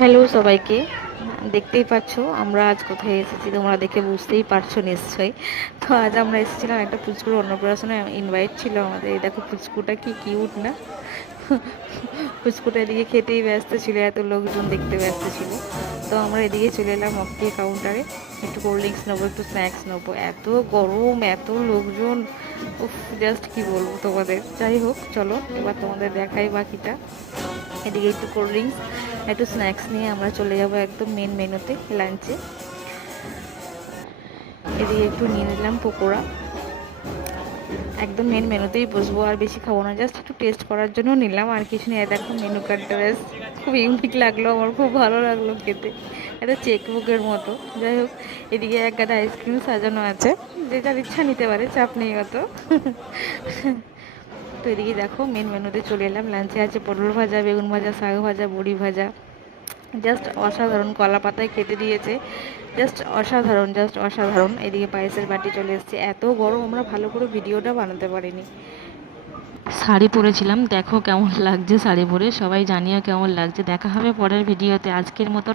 Hello সবাইকে। দেখতেই পাচ্ছ আমরা আজ কোথায় এসেছি, তোমরা দেখে বুঝতেই পারছো নিশ্চয়ই। তো আজ আমরা এসেছিলাম একটা পুচকুর অন্নপ্রাশনে, ইনভাইট ছিল আমাদের। এই দেখো পুচকুটা কি কিউট না। পুচকুটা এদিকে খেতেই ব্যস্ত ছিল, এত লোকজন দেখতে ব্যস্ত ছিল। তো আমরা এদিকে চলে এলাম অক্ষয় কাউন্টারে, একটু কোল্ড ড্রিঙ্কস নেবো, একটু স্ন্যাক্স নেবো। এত গরম, এত লোকজন, উফ, জাস্ট কি বলবো তোমাদের। যাই হোক, চলো এবার তোমাদের দেখাই বাকিটা। এদিকে একটু কোল্ড ড্রিঙ্কস, একটু স্ন্যাক্স নিয়ে আমরা চলে যাব একদম মেন মেনুতে, লাঞ্চে। এদিকে একটু নিয়ে নিলাম পকোড়া, একদম মেন মেনুতেই বসবো, আর বেশি খাবো না, জাস্ট একটু টেস্ট করার জন্য নিলাম, আর কিছু নিয়ে। দেখো মেনু কার্ডটা বেশ খুব ইউনিক লাগলো আমার, খুব ভালো লাগলো খেতে, এটা চেকবুকের মতো। যাই হোক, এদিকে এক গাদা আইসক্রিম সাজানো আছে, যে যার ইচ্ছা নিতে পারে, চাপ নেই অত। তো এদিকে দেখো মেন মেনুতে চলে এলাম। লাঞ্চে আছে পটল ভাজা, বেগুন ভাজা, শাক ভাজা, বড়ি ভাজা, জাস্ট অসাধারণ। কলা পাতায় খেতে দিয়েছে, জাস্ট অসাধারণ, জাস্ট অসাধারণ। এদিকে পায়েসের বাটি চলে এসেছে। এত গরম, আমরা ভালো করে ভিডিওটা বানাতে পারিনি। শাড়ি পরেছিলাম, দেখো কেমন লাগছে শাড়ি পরে, সবাই জানিও কেমন লাগছে। দেখা হবে পরের ভিডিওতে, আজকের মতো